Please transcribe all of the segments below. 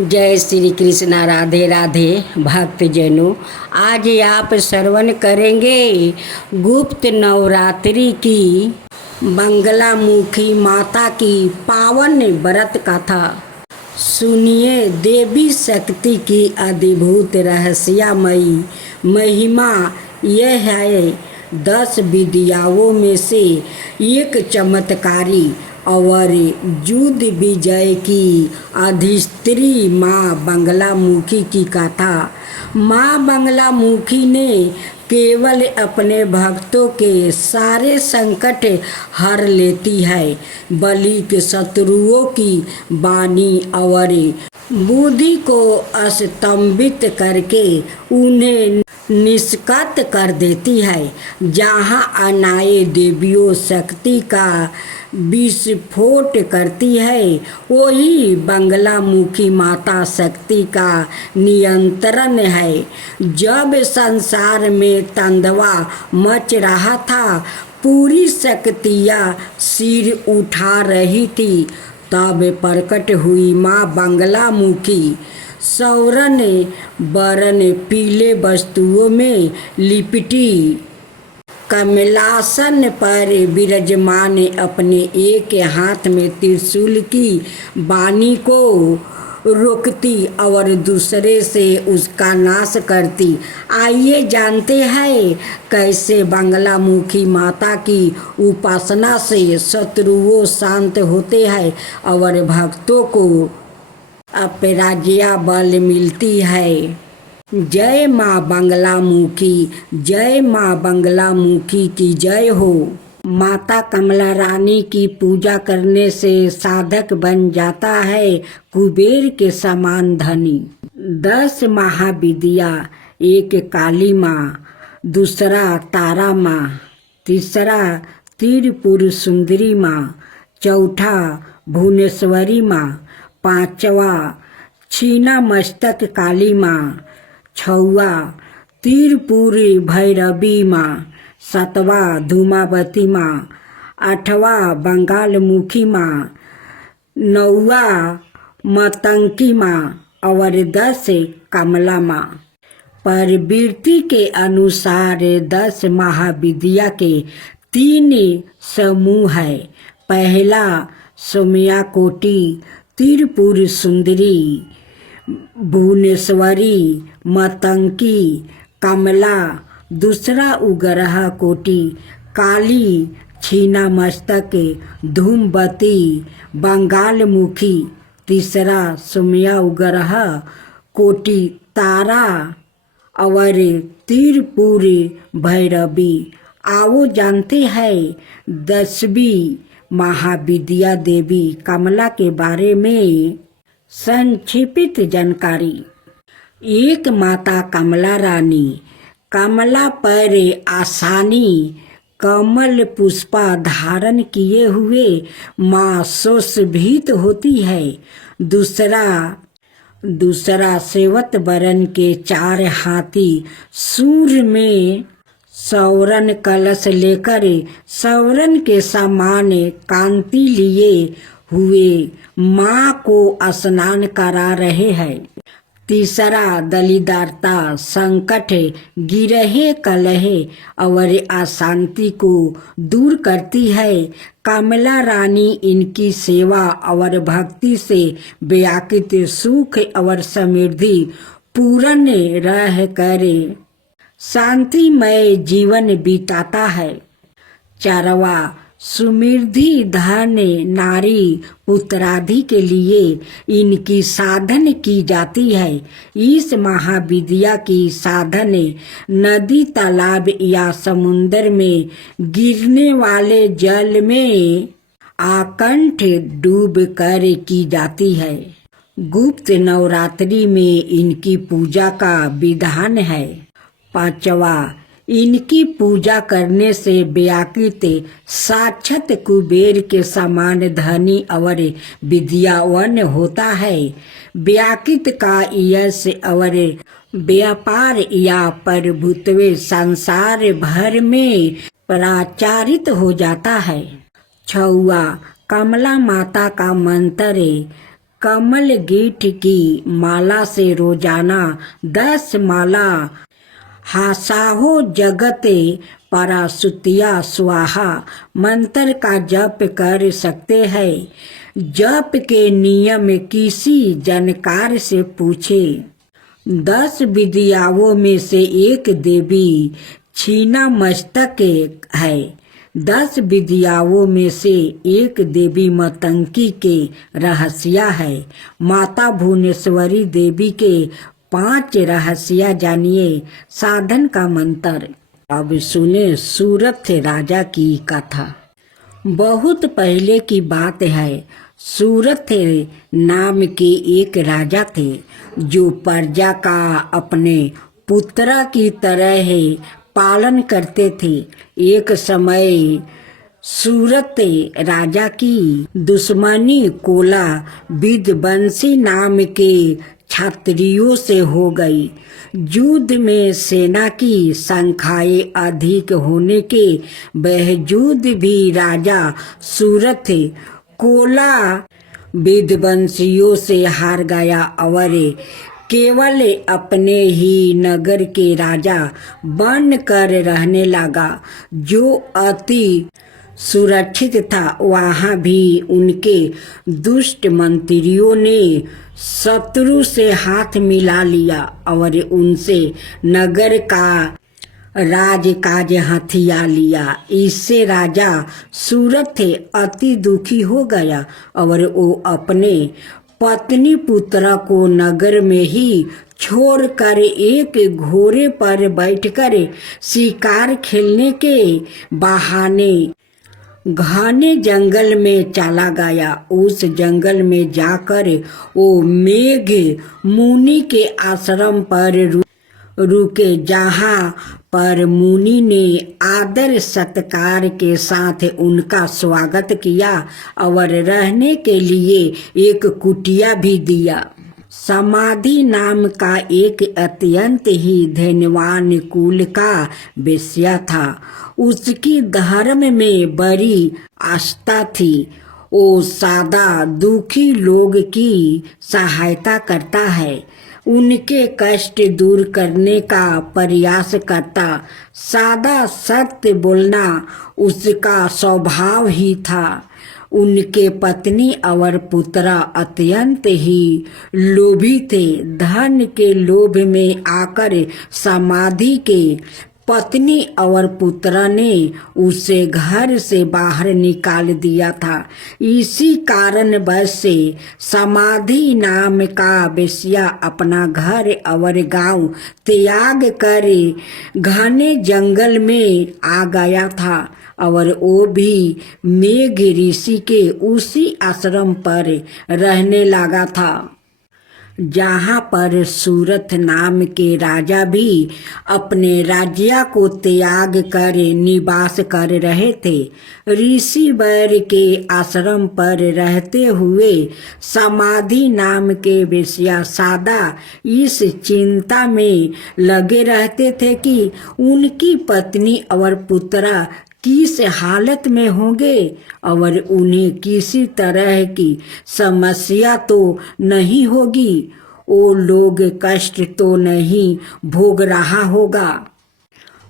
जय श्री कृष्ण। राधे राधे भक्तजनों, आज आप श्रवण करेंगे गुप्त नवरात्रि की बंगलामुखी माता की पावन व्रत कथा। सुनिए देवी शक्ति की अद्भुत रहस्यमयी महिमा। यह है 10 विद्याओं में से एक चमत्कारी और युद्ध विजय की अधिस्त्री माँ बंगलामुखी की कथा। माँ बंगलामुखी ने केवल अपने भक्तों के सारे संकट हर लेती है, बलि के शत्रुओं की वाणी और बुद्धि को अस्तंभित करके उन्हें निष्क्रिय कर देती है। जहाँ अनाए देवियों शक्ति का विस्फोट करती है, वही बंगलामुखी माता शक्ति का नियंत्रण है। जब संसार में तंदवा मच रहा था, पूरी शक्तियाँ सिर उठा रही थी, तब प्रकट हुई माँ बंगलामुखी। सौरन बरन पीले वस्तुओं में लिपटी कमलासन पर विराजमान अपने एक हाथ में त्रिशूल की वाणी को रोकती और दूसरे से उसका नाश करती। आइए जानते हैं कैसे बंगलामुखी माता की उपासना से शत्रुओं शांत होते हैं और भक्तों को अपराज्य बल मिलती है। जय माँ बंगलामुखी, जय माँ बंगलामुखी की जय हो। माता कमला रानी की पूजा करने से साधक बन जाता है कुबेर के समान धनी। 10 महाविद्या, एक काली माँ, दूसरा तारा माँ, तीसरा त्रिपुर सुंदरी माँ, चौथा भुवनेश्वरी माँ, पांचवा छीना मस्तक काली माँ, छवा त्रिपुरी भैरवी माँ, सातवा धूमावती माँ, आठवा बंगालमुखी माँ, नौवा मतंकी माँ और 10 कमला माँ। प्रवृत्ति के अनुसार 10 महाविद्या के 3 समूह है। पहला सौम्याकोटि, त्रिपुर सुंदरी, भुवनेश्वरी, मतंकी, कमला। दूसरा उग्रह कोटि, काली, छीना मस्तक, धूमवती, बंगालमुखी। तीसरा सौम्या उग्रह कोटि, तारा और त्रिपुर भैरवी। आओ जानते हैं 10वीं महाविद्या देवी कमला के बारे में संक्षिप्त जानकारी। एक माता कमला रानी कमला पर आसानी कमल पुष्पा धारण किए हुए माँ सुशोभित होती है। दूसरा सेवत बरन के 4 हाथी सूर्य में सौरन कलश लेकर सौरन के समान कांति लिए हुए माँ को स्नान करा रहे हैं। तीसरा दलिदारता, संकट, गिरहे कलहे और अशांति को दूर करती है। कमला रानी इनकी सेवा और भक्ति से व्याकुल सुख और समृद्धि पूर्ण रह कर शांतिमय जीवन बिताता है। चारवा समृद्धि धन नारी पुत्रादि के लिए इनकी साधन की जाती है। इस महाविद्या की साधन नदी, तालाब या समुद्र में गिरने वाले जल में आकंठ डूब कर की जाती है। गुप्त नवरात्रि में इनकी पूजा का विधान है। पांचवा, इनकी पूजा करने से व्याकृत साक्षात कुबेर के समान धनी और विद्यावान होता है। व्याकृत का यश और व्यापार या प्रभुत्व संसार भर में प्रचारित हो जाता है। छवा, कमला माता का मंत्र कमल गीठ की माला से रोजाना 10 माला हासाहो जगते परासुतिया स्वाहा मंत्र का जप कर सकते हैं। जप के नियम किसी जानकार से पूछे। 10 विद्याओं में से एक देवी छीना मस्तक है। 10 विद्याओं में से एक देवी मतंकी के रहस्या है। माता भुवनेश्वरी देवी के 5 रहस्या जानिए। साधन का मंत्र। अब सुने सूरथ राजा की कथा। बहुत पहले की बात है। सूरथ नाम के एक राजा थे जो प्रजा का अपने पुत्रा की तरह पालन करते थे। एक समय सूरत राजा की दुश्मनी कोला विध्वंसी नाम के क्षत्रियों से हो गई। युद्ध में सेना की संख्याएं अधिक होने के बावजूद भी राजा सूरत कोला विध्वंसियों से हार गया और केवल अपने ही नगर के राजा बनकर रहने लगा जो अति सुरक्षित था। वहाँ भी उनके दुष्ट मंत्रियों ने शत्रु से हाथ मिला लिया और उनसे नगर का राजकाज हथिया लिया। इससे राजा सूरथ अति दुखी हो गया और वो अपने पत्नी पुत्र को नगर में ही छोड़कर एक घोड़े पर बैठकर शिकार खेलने के बहाने घने जंगल में चला गया। उस जंगल में जाकर वो मेघ मुनि के आश्रम पर रुके, जहाँ पर मुनि ने आदर सत्कार के साथ उनका स्वागत किया और रहने के लिए एक कुटिया भी दिया। समाधि नाम का एक अत्यंत ही धनवान कुल का वेश्या था। उसकी धर्म में बड़ी आस्था थी। वो सादा दुखी लोग की सहायता करता है, उनके कष्ट दूर करने का प्रयास करता। सादा सत्य बोलना उसका स्वभाव ही था। उनके पत्नी और पुत्र अत्यंत ही लोभी थे। धन के लोभ में आकर समाधि के पत्नी और पुत्र ने उसे घर से बाहर निकाल दिया था। इसी कारण बस से समाधि नाम का वेश्या अपना घर और गांव त्याग कर घने जंगल में आ गया था और वो भी मेघ ऋषि के उसी आश्रम पर रहने लगा था, जहाँ पर सूरथ नाम के राजा भी अपने राज्य को त्याग कर निवास कर रहे थे। ऋषि वर के आश्रम पर रहते हुए समाधि नाम के वेश्या सादा इस चिंता में लगे रहते थे कि उनकी पत्नी और पुत्र किस हालत में होंगे और उन्हें किसी तरह की समस्या तो नहीं होगी। वो लोग कष्ट तो नहीं भोग रहा होगा।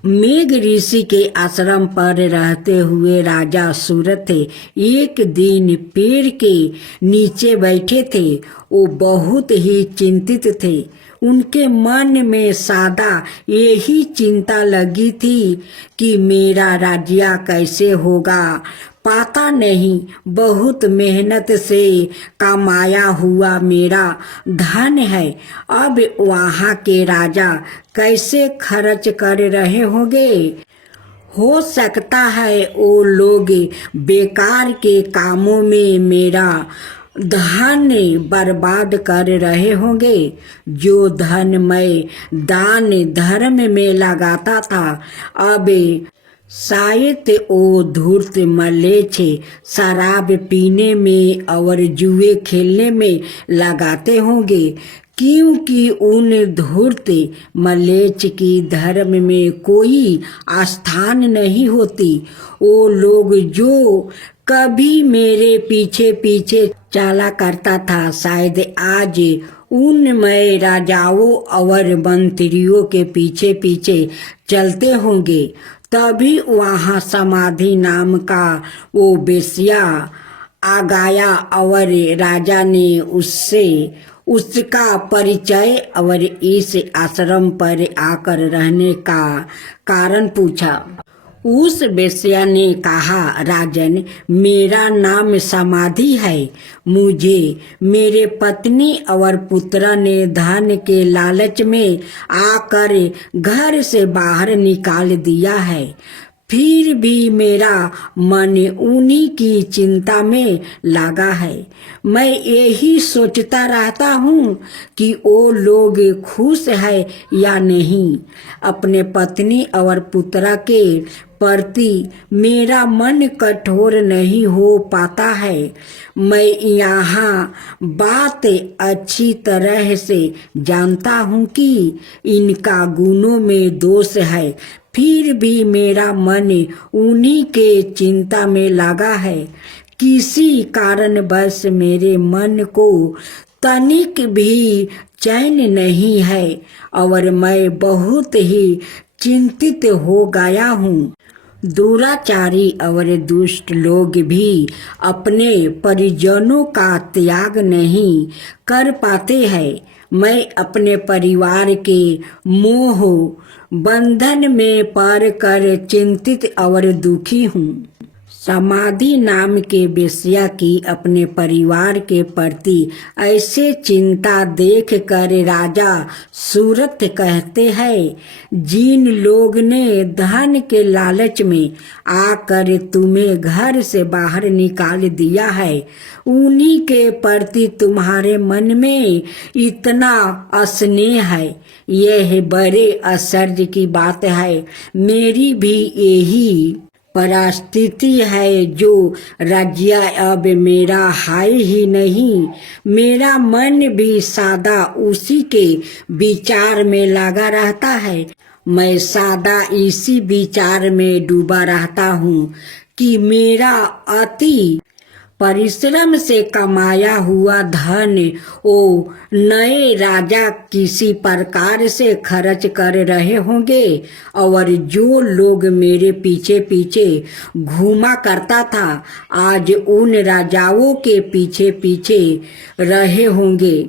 मेघ ऋषि के आश्रम पर रहते हुए राजा सूरथ एक दिन पेड़ के नीचे बैठे थे। वो बहुत ही चिंतित थे। उनके मन में सदा यही चिंता लगी थी कि मेरा राज्य कैसे होगा। पता नहीं, बहुत मेहनत से कमाया हुआ मेरा धन है, अब वहाँ के राजा कैसे खर्च कर रहे होंगे। हो सकता है वो लोग बेकार के कामों में मेरा धन बर्बाद कर रहे होंगे। जो धन मैं दान धर्म में लगाता था, अब शायद वो धूर्त मलेच्छ शराब पीने में और जुए खेलने में लगाते होंगे, क्योंकि उन धूर्त मलेच्छ की धर्म में कोई स्थान नहीं होती। वो लोग जो कभी मेरे पीछे पीछे चला करता था। शायद आज उन मैं राजाओं और मंत्रियों के पीछे पीछे चलते होंगे। तभी वहाँ समाधि नाम का वो बेस्या आ गया और राजा ने उससे उसका परिचय और इस आश्रम पर आकर रहने का कारण पूछा। उस वेश्या ने कहा, राजन, मेरा नाम समाधि है। मुझे मेरे पत्नी और पुत्र ने धन के लालच में आकर घर से बाहर निकाल दिया है। फिर भी मेरा मन उन्हीं की चिंता में लगा है। मैं यही सोचता रहता हूँ कि वो लोग खुश है या नहीं। अपने पत्नी और पुत्र के प्रति मेरा मन कठोर नहीं हो पाता है। मैं यहाँ बात अच्छी तरह से जानता हूँ कि इनका गुणों में दोष है, फिर भी मेरा मन उन्हीं के चिंता में लगा है। किसी कारण बस मेरे मन को तनिक भी चैन नहीं है और मैं बहुत ही चिंतित हो गया हूँ। दुराचारी और दुष्ट लोग भी अपने परिजनों का त्याग नहीं कर पाते हैं। मैं अपने परिवार के मोह बंधन में पड़ कर चिंतित और दुखी हूँ। समाधि नाम के वेश्या की अपने परिवार के प्रति ऐसे चिंता देख कर राजा सूरत कहते हैं, जिन लोग ने धन के लालच में आकर तुम्हें घर से बाहर निकाल दिया है, उन्हीं के प्रति तुम्हारे मन में इतना स्नेह है। यह बड़े आश्चर्य की बात है। मेरी भी यही परिस्थिति है। जो राज्य अब मेरा है ही नहीं, मेरा मन भी सदा उसी के विचार में लगा रहता है। मैं सदा इसी विचार में डूबा रहता हूँ कि मेरा अति परिश्रम से कमाया हुआ धन वो नए राजा किसी प्रकार से खर्च कर रहे होंगे और जो लोग मेरे पीछे पीछे घूमा करता था आज उन राजाओं के पीछे पीछे रहे होंगे।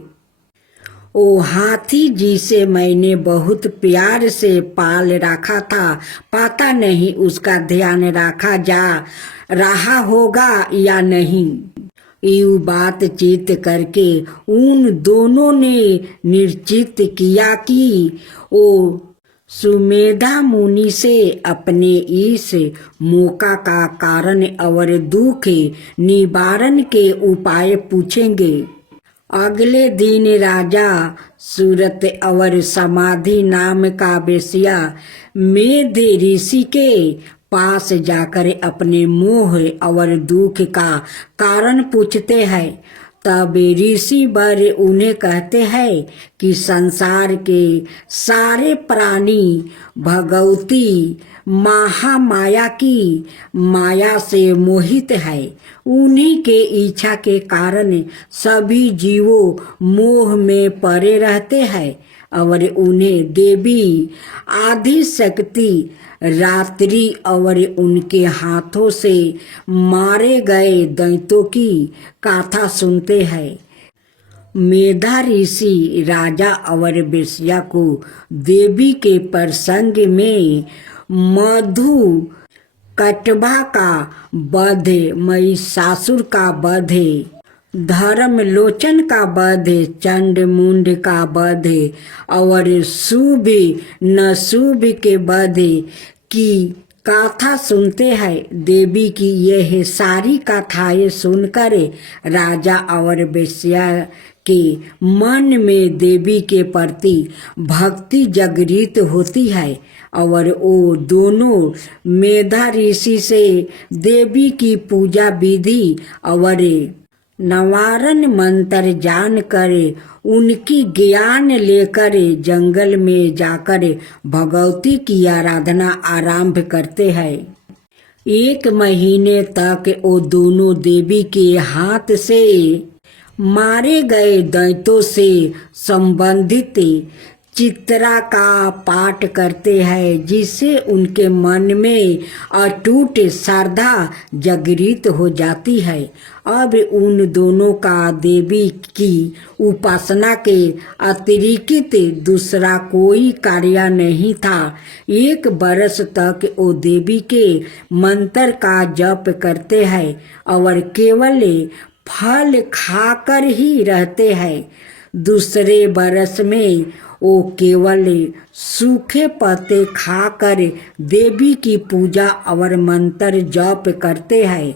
ओ हाथी जिसे मैंने बहुत प्यार से पाल रखा था, पता नहीं उसका ध्यान रखा जा रहा होगा या नहीं। यूं बातचीत करके उन दोनों ने निश्चित किया कि वो सुमेधा मुनि से अपने इस मौका का कारण और दुख निवारण के उपाय पूछेंगे। अगले दिन राजा सूरत और समाधि नाम का वेश्या मेध ऋषि के पास जाकर अपने मोह और दुख का कारण पूछते हैं। तब ऋषि वर उन्हें कहते हैं कि संसार के सारे प्राणी भगवती महामाया की माया से मोहित है। उन्हीं के इच्छा के कारण सभी जीवों मोह में पड़े रहते हैं और उन्हें देवी आदि शक्ति रात्रि और उनके हाथों से मारे गए दैत्यों की कथा सुनते हैं। मेधा ऋषि राजा और वेश्या को देवी के प्रसंग में मधु कटवा का वध, महिषासुर का वध, धर्मलोचन का वध, चंड मुंड का वध और शुभ नशुभ के वध की कथा सुनते हैं। देवी की यह सारी कथाएं सुनकर राजा और वेश्या के मन में देवी के प्रति भक्ति जागृत होती है और वो दोनों मेधा ऋषि से देवी की पूजा विधि और नवारण मंत्र जानकर उनकी ज्ञान लेकर जंगल में जाकर भगवती की आराधना आरंभ करते हैं। 1 महीने तक वो दोनों देवी के हाथ से मारे गए दैत्यों से संबंधित चित्रा का पाठ करते हैं, जिससे उनके मन में अटूट श्रद्धा जागृत हो जाती है। अब उन दोनों का देवी की उपासना के अतिरिक्त दूसरा कोई कार्य नहीं था। 1 बरस तक वो देवी के मंत्र का जप करते हैं और केवल फल खाकर ही रहते हैं। दूसरे बरस में वो केवल सूखे पत्ते खाकर देवी की पूजा और मंत्र जप करते हैं।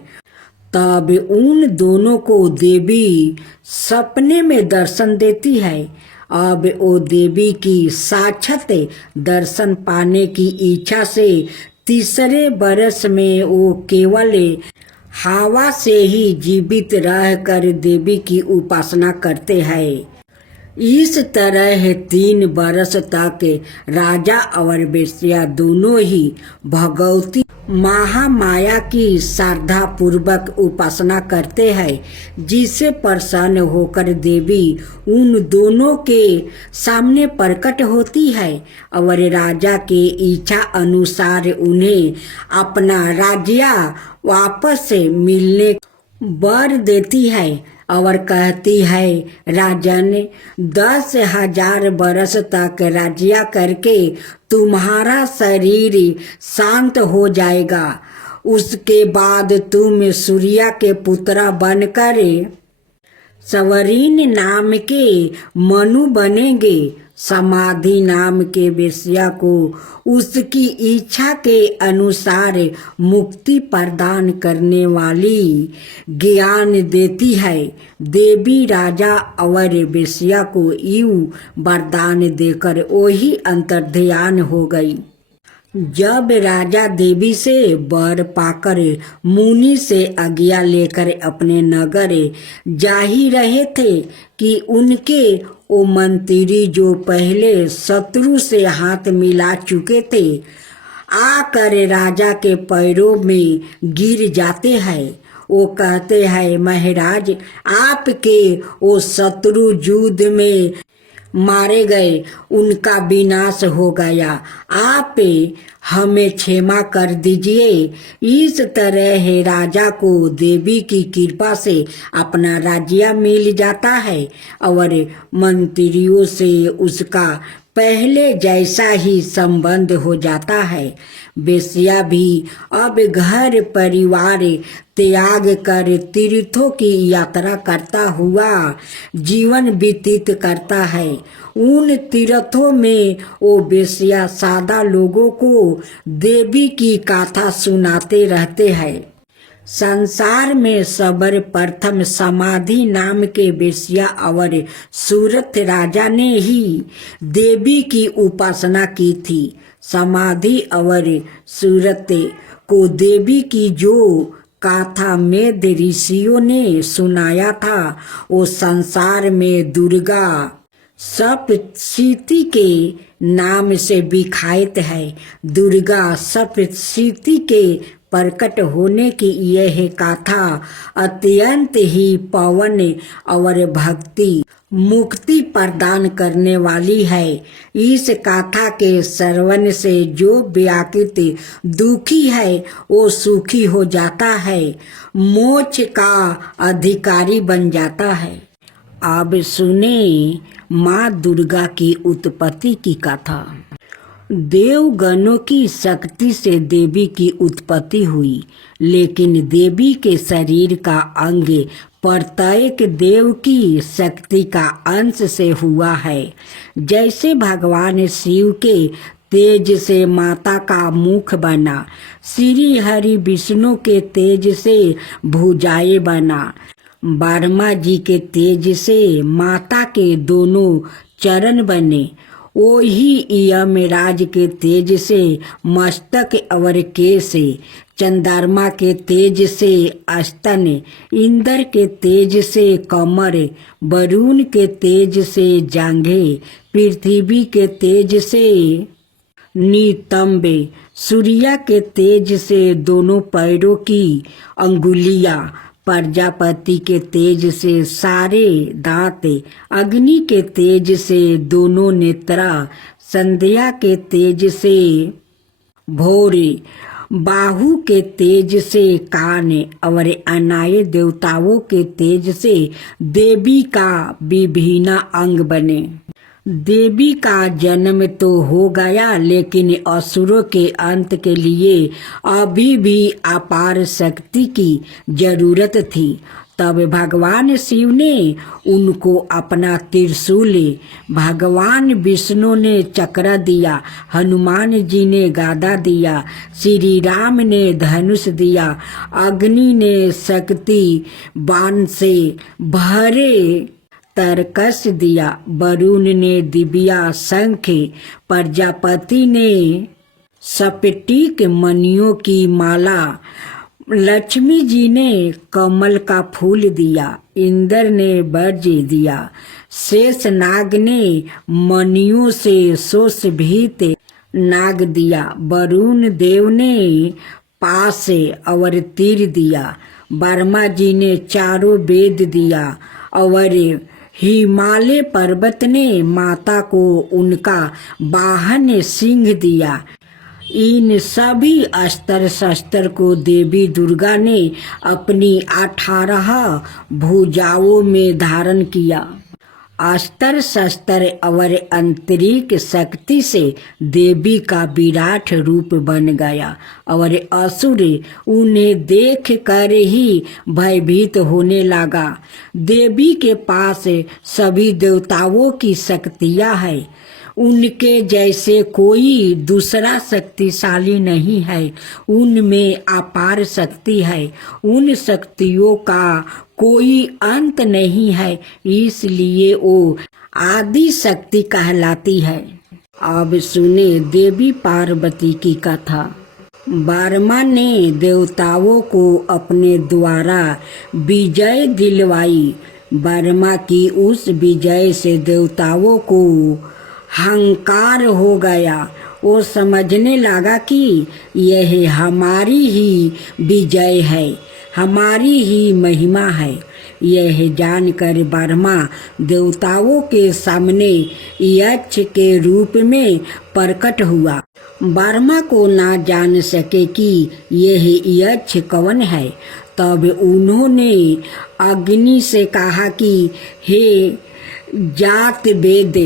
तब उन दोनों को देवी सपने में दर्शन देती है। अब वो देवी की साक्षात दर्शन पाने की इच्छा से तीसरे बरस में वो केवल हवा से ही जीवित रहकर देवी की उपासना करते हैं। इस तरह 3 बरस तक राजा और वेश्या दोनों ही भगवती महामाया की श्रद्धा पूर्वक उपासना करते हैं, जिससे प्रसन्न होकर देवी उन दोनों के सामने प्रकट होती है और राजा के इच्छा अनुसार उन्हें अपना राज्य वापस मिलने वर देती है और कहती है, राजन 10,000 बरस तक राज्य करके तुम्हारा शरीर शांत हो जाएगा। उसके बाद तुम सूर्य के पुत्र बनकर सवरीन नाम के मनु बनेंगे। समाधि नाम के वेश्या को उसकी इच्छा के अनुसार मुक्ति प्रदान करने वाली ज्ञान देती है। देवी राजा और वेश्या को यूं वरदान देकर वही अंतर्ध्यान हो गई। जब राजा देवी से वर पाकर मुनि से आज्ञा लेकर अपने नगर जा ही रहे थे कि उनके वो मंत्री जो पहले शत्रु से हाथ मिला चुके थे आकर राजा के पैरों में गिर जाते हैं। वो कहते हैं, महाराज आपके वो शत्रु युद्ध में मारे गए, उनका विनाश हो गया, आप हमें क्षमा कर दीजिए। इस तरह राजा को देवी की कृपा से अपना राज्य मिल जाता है और मंत्रियों से उसका पहले जैसा ही संबंध हो जाता है। वेश्या भी अब घर परिवार त्याग कर तीर्थों की यात्रा करता हुआ जीवन व्यतीत करता है। उन तीर्थों में वो वेश्या सादा लोगों को देवी की गाथा सुनाते रहते हैं। संसार में सर्वप्रथम समाधि नाम के वेश्या और सूरत राजा ने ही देवी की उपासना की थी। समाधि और सूरत को देवी की जो गाथा मेद ऋषियों ने सुनाया था वो संसार में दुर्गा सप्तशती के नाम से विख्यात है। दुर्गा सप्तशती के प्रकट होने की यह गाथा अत्यंत ही पावन और भक्ति मुक्ति प्रदान करने वाली है। इस गाथा के श्रवण से जो व्याकुल दुखी है वो सुखी हो जाता है, मोक्ष का अधिकारी बन जाता है। अब सुने माँ दुर्गा की उत्पत्ति की कथा। देवगणों की शक्ति से देवी की उत्पत्ति हुई, लेकिन देवी के शरीर का अंग प्रत्येक देव की शक्ति का अंश से हुआ है। जैसे भगवान शिव के तेज से माता का मुख बना, श्री हरि विष्णु के तेज से भुजाएं बना, ब्रह्मा जी के तेज से माता के दोनों चरण बने, वही यमराज के तेज से मस्तक और केश, चंद्रमा के तेज से स्तन, इंद्र के तेज से कमर, वरुण के तेज से जांघें, पृथ्वी के तेज से नितंबे। सूर्य के तेज से दोनों पैरों की अंगुलियां, प्रजापति के तेज से सारे दांत, अग्नि के तेज से दोनों नेत्रा, संध्या के तेज से भौरे, बाहु के तेज से कान और अनाय देवताओं के तेज से देवी का विभिन्न अंग बने। देवी का जन्म तो हो गया, लेकिन असुरों के अंत के लिए अभी भी अपार शक्ति की जरूरत थी। तब भगवान शिव ने उनको अपना त्रिशूल, भगवान विष्णु ने चक्र दिया, हनुमान जी ने गदा दिया, श्री राम ने धनुष दिया, अग्नि ने शक्ति बाण से भरे तरकस दिया, वरुण ने दिव्या शंख, प्रजापति ने स्फटिक मणियों की माला, लक्ष्मी जी ने कमल का फूल दिया, इंद्र ने वज्र दिया, शेष नाग ने मणियों से सुशोभित नाग दिया, वरुण देव ने पास और तीर दिया, ब्रह्मा जी ने चारों वेद दिया और हिमालय पर्वत ने माता को उनका वाहन सिंह दिया। इन सभी अस्त्र शस्त्र को देवी दुर्गा ने अपनी 18 भुजाओं में धारण किया। अस्त्र शस्त्र और आंतरिक शक्ति से देवी का विराट रूप बन गया और असुर उन्हें देख कर ही भयभीत होने लगा। देवी के पास सभी देवताओं की शक्तियां हैं, उनके जैसे कोई दूसरा शक्तिशाली नहीं है, उनमें अपार शक्ति है, उन शक्तियों का कोई अंत नहीं है, इसलिए वो आदि शक्ति कहलाती है। अब सुने देवी पार्वती की कथा। ब्रह्मा ने देवताओं को अपने द्वारा विजय दिलवाई। ब्रह्मा की उस विजय से देवताओं को अहंकार हो गया। वो समझने लगा कि यह हमारी ही विजय है, हमारी ही महिमा है। यह जानकर ब्रह्मा देवताओं के सामने यक्ष के रूप में प्रकट हुआ। ब्रह्मा को ना जान सके कि यह यक्ष कौन है। तब उन्होंने अग्नि से कहा कि हे जात वेद,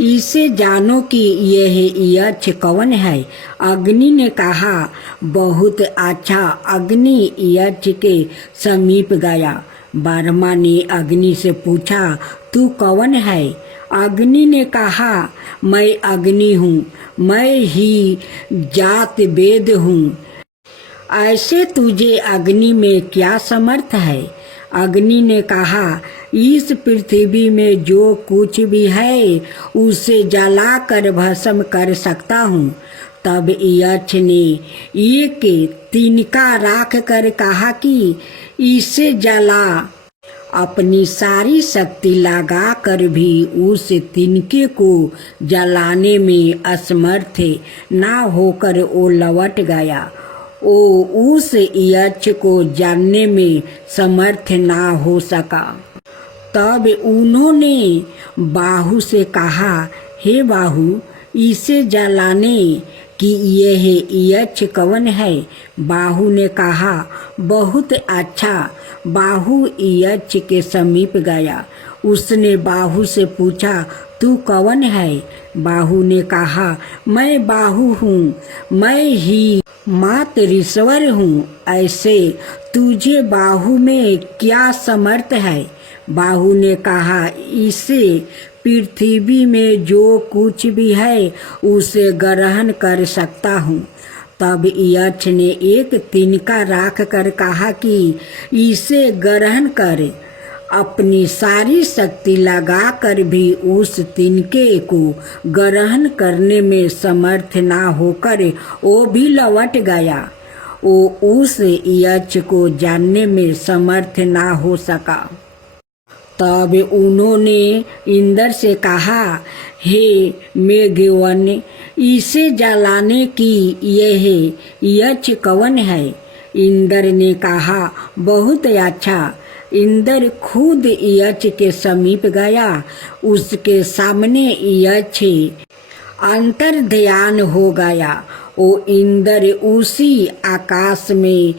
इसे जानो कि यह यक्ष कौन है। अग्नि ने कहा, बहुत अच्छा। अग्नि यक्ष के समीप गया। ब्रह्मा ने अग्नि से पूछा, तू कौन है? अग्नि ने कहा, मैं अग्नि हूँ, मैं ही जात वेद हूँ। ऐसे तुझे अग्नि में क्या समर्थ है? अग्नि ने कहा, इस पृथ्वी में जो कुछ भी है उसे जलाकर भस्म कर सकता हूँ। तब यक्ष ने एक तिनका राख कर कहा कि इसे जला। अपनी सारी शक्ति लगा कर भी उस तिनके को जलाने में असमर्थ ना होकर वो लौट गया। वो उस यक्ष को जानने में समर्थ ना हो सका। तब उन्होंने बाहु से कहा, हे बाहु, इसे जलाने कि यह यक्ष कौन है? बाहु ने कहा, बहुत अच्छा। बाहु यक्ष के समीप गया। उसने बाहु से पूछा, तू कौन है? बाहु ने कहा, मैं बाहु हूँ, मैं ही मातृश्वर हूँ। ऐसे तुझे बाहु में क्या समर्थ है? बाहु ने कहा, इसे पृथ्वी में जो कुछ भी है उसे ग्रहण कर सकता हूँ। तब यक्ष ने एक तिनका राख कर कहा कि इसे ग्रहण कर। अपनी सारी शक्ति लगा कर भी उस तिनके को ग्रहण करने में समर्थ ना होकर वो भी लौट गया। वो उस यक्ष को जानने में समर्थ ना हो सका। तब उन्होंने इंद्र से कहा, हे मेघवन, इसे जलाने की यह यक्ष कौन है? इंद्र ने कहा, बहुत अच्छा। इंद्र खुद यक्ष के समीप गया। उसके सामने यक्ष अंतर ध्यान हो गया। वो इंद्र उसी आकाश में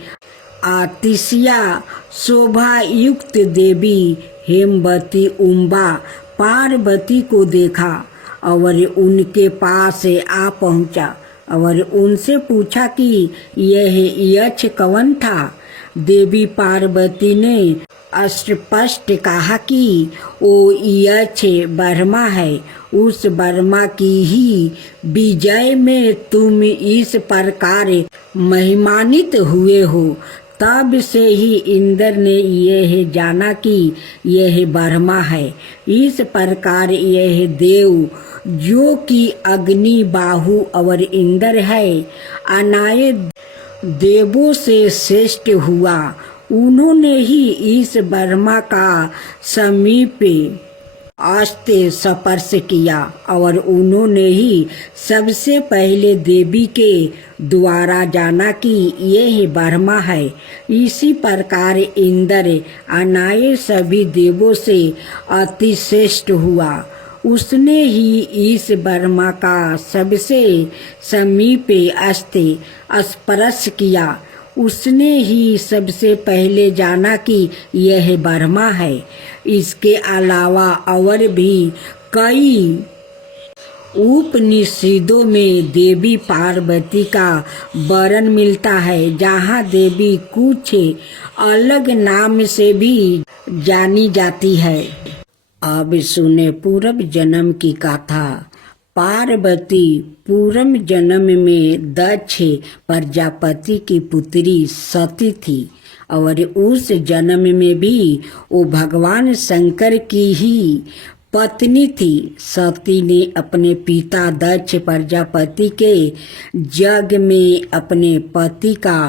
आतिशिया शोभा युक्त देवी हेमवती उम्बा पार्वती को देखा और उनके पास आ पहुंचा और उनसे पूछा कि यह यक्ष कौन था? देवी पार्वती ने स्पष्ट कहा कि वो यक्ष ब्रह्मा है। उस ब्रह्मा की ही विजय में तुम इस प्रकार महिमान्वित हुए हो। तब से ही इंद्र ने यह जाना कि यह ब्रह्मा है। इस प्रकार यह देव जो कि अग्नि बाहु और इंद्र है, अनाय देवों से श्रेष्ठ हुआ। उन्होंने ही इस ब्रह्मा का समीप अस्त्र स्पर्श किया और उन्होंने ही सबसे पहले देवी के द्वारा जाना कि यह ब्रह्मा है। इसी प्रकार इंद्र अनाय सभी देवों से अति श्रेष्ठ हुआ। उसने ही इस ब्रह्मा का सबसे समीप अस्त्र स्पर्श किया। उसने ही सबसे पहले जाना कि यह ब्रह्मा है। इसके अलावा और भी कई उपनिषदों में देवी पार्वती का वर्णन मिलता है, जहाँ देवी कुछ अलग नाम से भी जानी जाती है। अब सुने पूर्व जन्म की कथा। पार्वती पूर्व जन्म में दक्ष प्रजापति की पुत्री सती थी और उस जन्म में भी वो भगवान शंकर की ही पत्नी थी। सती ने अपने पिता दक्ष प्रजापति के यज्ञ में अपने पति का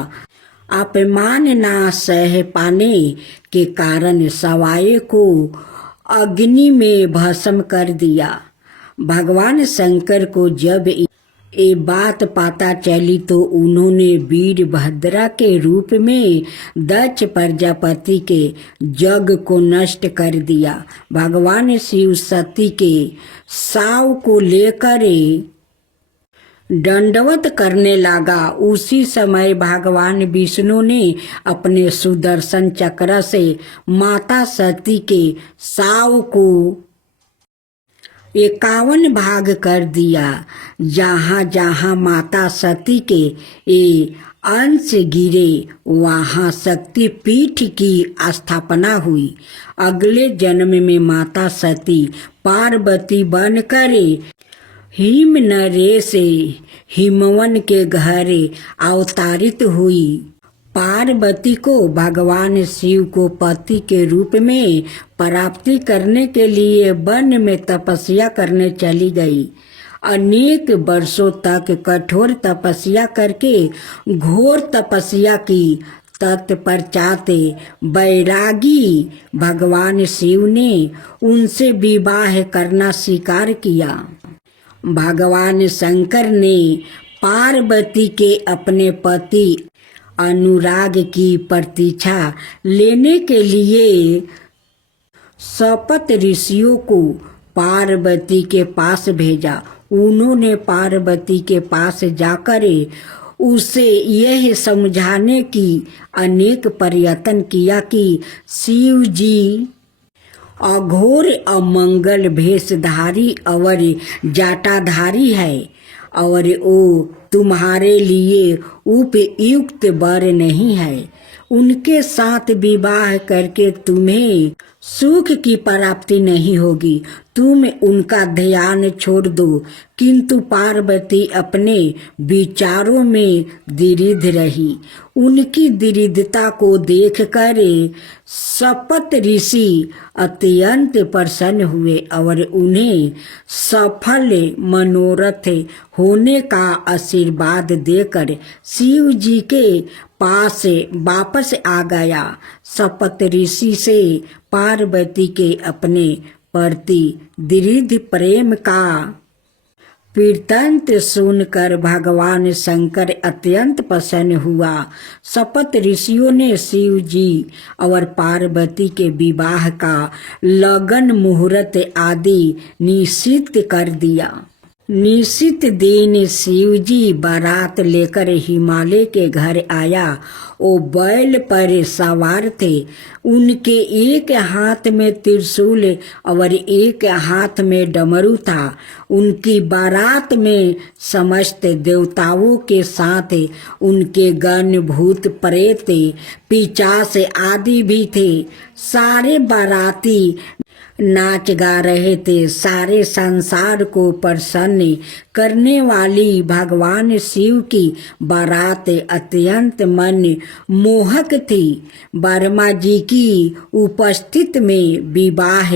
अपमान न सह पाने के कारण सवाए को अग्नि में भस्म कर दिया। भगवान शंकर को जब ये बात पता चली तो उन्होंने वीरभद्रा के रूप में दक्ष प्रजापति के यज्ञ को नष्ट कर दिया। भगवान शिव सती के शव को लेकर दंडवत करने लगा। उसी समय भगवान विष्णु ने अपने सुदर्शन चक्र से माता सती के शव को 51 भाग कर दिया। जहाँ जहाँ माता सती के ये अंश गिरे वहाँ शक्ति पीठ की स्थापना हुई। अगले जन्म में माता सती पार्वती बनकर हिम नरेश हिमवन के घर अवतारित हुई। पार्वती को भगवान शिव को पति के रूप में प्राप्ति करने के लिए वन में तपस्या करने चली गई। अनेक वर्षों तक कठोर तपस्या करके घोर तपस्या की। तत्पश्चात बैरागी भगवान शिव ने उनसे विवाह करना स्वीकार किया। भगवान शंकर ने पार्वती के अपने पति अनुराग की प्रतीक्षा लेने के लिए सप्त ऋषियों को पार्वती के पास भेजा। उन्होंने पार्वती के पास जाकर उसे यह समझाने की अनेक प्रयत्न किया कि शिव जी अघोर अमंगल भेषधारी और जाटाधारी है और वो तुम्हारे लिए उपयुक्त वर नहीं है। उनके साथ विवाह करके तुम्हें सुख की प्राप्ति नहीं होगी। तुम उनका ध्यान छोड़ दो। किंतु पार्वती अपने विचारों में दृढ़ रही। उनकी दृढ़ता को देखकर सप्त ऋषि अत्यंत प्रसन्न हुए और उन्हें सफल मनोरथ होने का आशीर्वाद देकर शिव जी के पास वापस आ गया। शपथ ऋषि से पार्वती के अपने प्रति दृढ़ प्रेम का वृत्तांत सुनकर भगवान शंकर अत्यंत प्रसन्न हुआ। शपथ ऋषियों ने शिव जी और पार्वती के विवाह का लगन मुहूर्त आदि निश्चित कर दिया। निश्चित दिन शिव जी बारात लेकर हिमालय के घर आया। वो बैल पर सवार थे। उनके एक हाथ में त्रिशूल और एक हाथ में डमरू था। उनकी बारात में समस्त देवताओं के साथ उनके गण भूत प्रेत पिशाच आदि भी थे। सारे बाराती नाच गा रहे थे। सारे संसार को प्रसन्न करने वाली भगवान शिव की बारात अत्यंत मन मोहक थी। वर्मा जी की उपस्थित में विवाह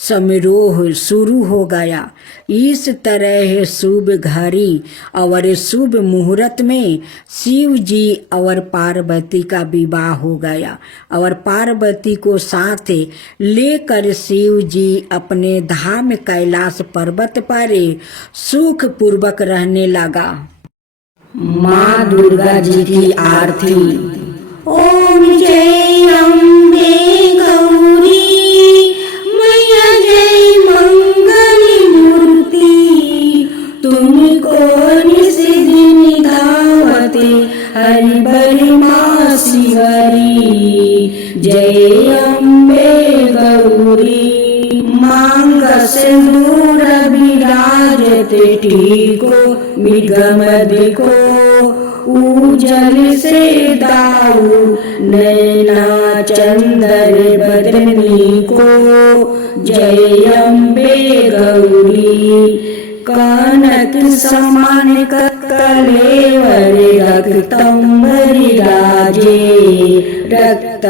समारोह शुरू हो गया। इस तरह शुभ घड़ी और शुभ मुहूर्त में शिव जी और पार्वती का विवाह हो गया और पार्वती को साथ लेकर शिव जी अपने धाम कैलाश पर्वत पर सुख पूर्वक रहने लगा। माँ दुर्गा जी की आरती। ओम जय अम्बे गौरी मैया जय मंगल मूर्ति तुमको निस दिन धावते हरि बल माँ शिवरी जय अम्बे गौरी मांग सिंदूर विराजते टीको मृगमद को उजल से दाऊ नैना चंदर बदनी को जय अम्बे गौरी कनक समान कलेवर रक्तंबरी राजे रक्त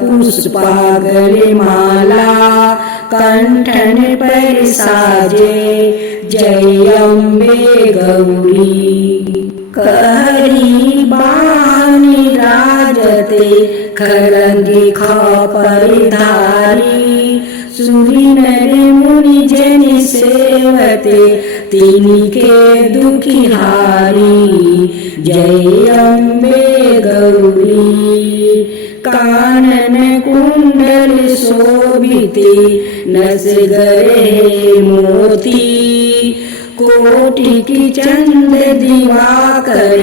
पुष्पागल माला कंठन पर साजे जय अम्बे गौरी कहरी बानी राजते खरंगी खापर धारी सुरी नर मुनि जन सेवते तिनके दुखी हारी जय अम्बे गौरी कानन कुंडल शोभिते नस गरे मोती कोटि की चंद दिवाकर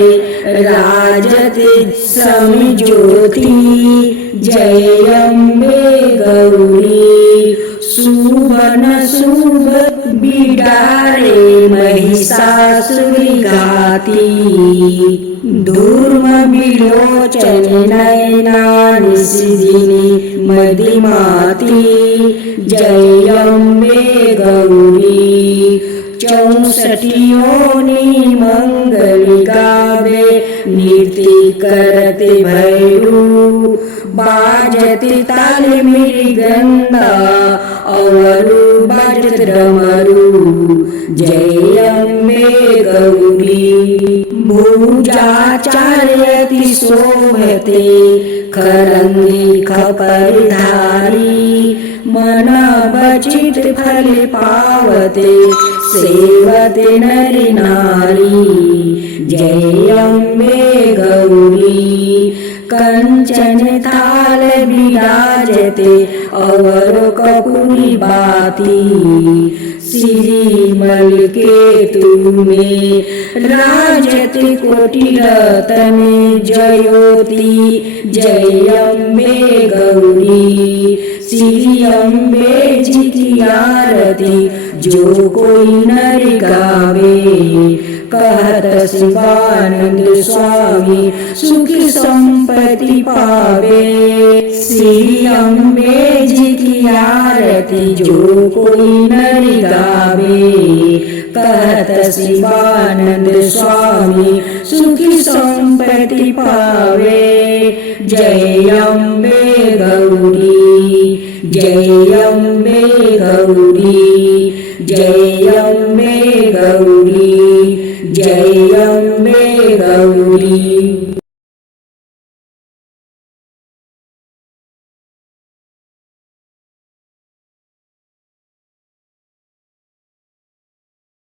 राजते समज्योति जय अम्बे गौरी सुवन शुभ बिडारे महिषासुरी गाती धूर्म विलोचन नयना निशिदिनी मदिमाती जय अम्बे गौरी 64 योनि मंगल गावे नृत्य करते भैरू बाजते ताल मृदंगा और बाजत डमरू जय अम्बे गौरी भुजाचार्यति शोभते खरंगी खपर धारी मन बचित फल पावते सेवते नर नारी जय अम्बे गौरी कंचन थाल विराजते और कपूरी बाती श्रीमल के तुम्हें राजते कोटि रतन जयोति जय अम्बे गौरी श्री अम्बे जी की आरती जो कोई नर गावे कहत शिवानंद स्वामी सुखी संपत्ति पावे श्री अम्बे जी की आरती जो कोई नर गावे कहत शिवानंद स्वामी सुखी संपत्ति पावे जय अम्बे गौरी जय अम्बे गौरी जय अम्बे गौरी जय अम्बे गौरी।